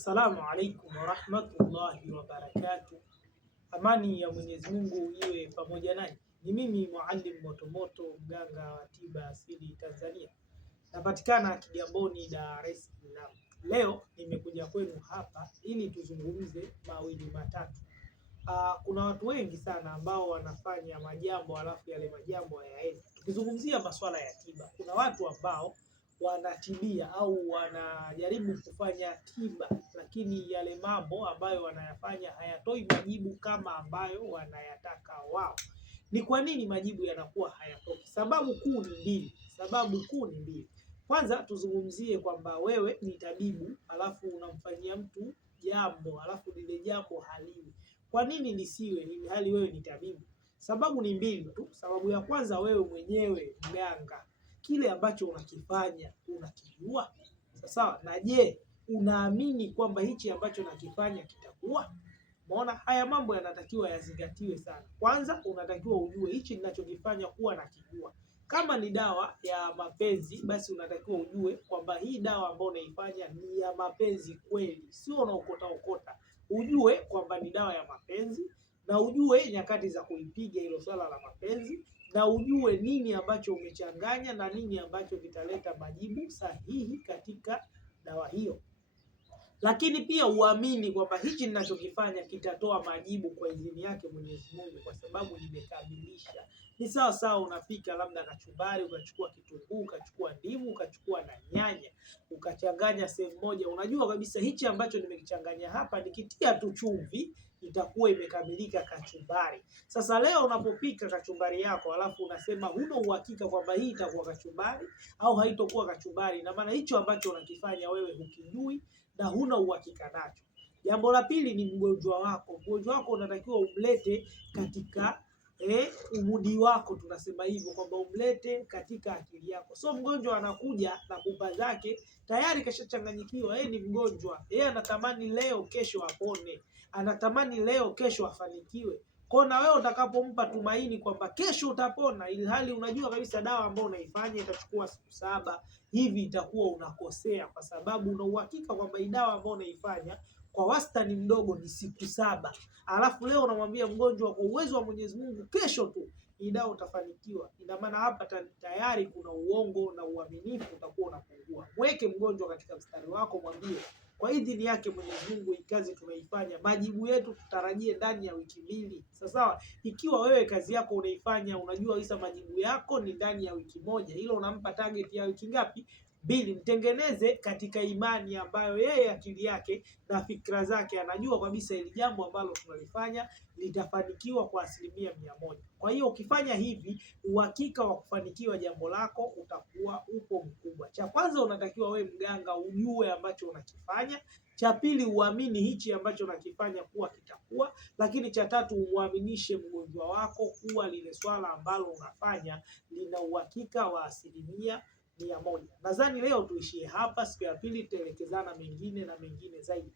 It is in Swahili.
Assalamu alaikum warahmatullahi wabarakatuh. Amani ya Mwenyezi Mungu iwe pamoja nanyi. Ni mimi Muallim Motomoto, mganga wa tiba asili Tanzania. Napatikana Kigamboni, Dar es Salaam. Leo nimekuja kwenu hapa ili tuzungumze mawili matatu. Kuna watu wengi sana ambao wanafanya majambo alafu yale majambo hayaendi. Tukizungumzia masuala ya tiba, kuna watu ambao wanatibia au wanajaribu kufanya tiba, lakini yale mambo ambayo wanayafanya hayatoi majibu kama ambayo wanayataka wao. Ni kwa nini majibu yanakuwa hayatoki? Sababu kuu ni mbili. Kwanza tuzungumzie kwamba wewe ni tabibu alafu unamfanyia mtu jambo alafu lile jambo haliwi. Kwa nini lisiwe ili hali wewe ni tabibu? Sababu ni mbili tu. Sababu ya kwanza, wewe mwenyewe mganga, kile ambacho unakifanya unakijua? Sawa, na je, unaamini kwamba hichi ambacho nakifanya kitakuwa? Maona haya mambo yanatakiwa yazingatiwe sana. Kwanza unatakiwa ujue hichi ninachokifanya kuwa nakijua. Kama ni dawa ya mapenzi, basi unatakiwa ujue kwamba hii dawa ambayo unaifanya ni ya mapenzi kweli, sio unaokota. Ujue kwamba ni dawa ya mapenzi, na ujue nyakati za kuipiga hilo swala la mapenzi, na ujue nini ambacho umechanganya na nini ambacho kitaleta majibu sahihi katika dawa hiyo. Lakini pia uamini kwamba hichi ninachokifanya kitatoa majibu kwa idhini yake Mwenyezi Mungu, kwa sababu nimekamilisha. Ni sawa sawa unapika labda kachumbari, ukachukua kitunguu, ukachukua ndimu, ukachukua na nyanya, ukachanganya sehemu moja. Unajua kabisa hichi ambacho nimekichanganya hapa nikitia tu chumvi itakuwa imekamilika kachumbari. Sasa leo unapopika kachumbari yako alafu unasema huna uhakika kwamba hii itakuwa kachumbari au haitokuwa kachumbari, na maana hicho ambacho unakifanya wewe hukijui na huna uhakika nacho. Jambo la pili ni mgonjwa wako. Mgonjwa wako unatakiwa umlete katika umudi wako, tunasema hivyo kwamba umlete katika akili yako. So mgonjwa anakuja na kupa zake tayari kashachanganyikiwa. Yeye ni mgonjwa, yeye anatamani leo kesho apone, anatamani leo kesho afanikiwe. Kwa na wewe utakapompa tumaini kwamba kesho utapona, ili hali unajua kabisa dawa ambayo unaifanya itachukua siku 7 hivi, itakuwa unakosea, kwa sababu una uhakika kwamba dawa ambayo unaifanya kwa wastani mdogo ni siku 7. Alafu leo unamwambia mgonjwa kwa uwezo wa Mwenyezi Mungu kesho tu hii dawa utafanikiwa. Ina maana hapa tayari kuna uongo na uaminifu utakuwa unapungua. Mweke mgonjwa katika mstari wako, mwambie kwa idhini yake Mwenyezi Mungu hii kazi tunaifanya, majibu yetu tutarajie ndani ya wiki 2. Sawa. Ikiwa wewe kazi yako unaifanya unajua kabisa majibu yako ni ndani ya wiki 1, hilo unampa target ya wiki ngapi? 2. Mtengeneze katika imani ambayo yeye akili yake na fikra zake anajua kabisa hili jambo ambalo tunalifanya litafanikiwa kwa 100%. Kwa hiyo ukifanya hivi, uhakika wa kufanikiwa jambo lako utakuwa upo mkubwa. Cha kwanza unatakiwa wewe mganga ujue ambacho unakifanya. Cha pili uamini hichi ambacho unakifanya kuwa kitakuwa. Lakini cha tatu umuaminishe mgonjwa wako kuwa lile swala ambalo unafanya lina uhakika wa 100%. Nadhani leo tuishie hapa. Siku ya pili tutaelekezana mengine na mengine zaidi.